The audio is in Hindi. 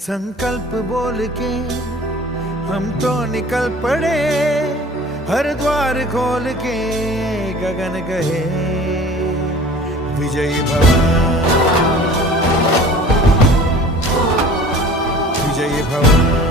संकल्प बोल के हम तो निकल पड़े, हर द्वार खोल के गगन कहे विजयी भव, विजयी भव।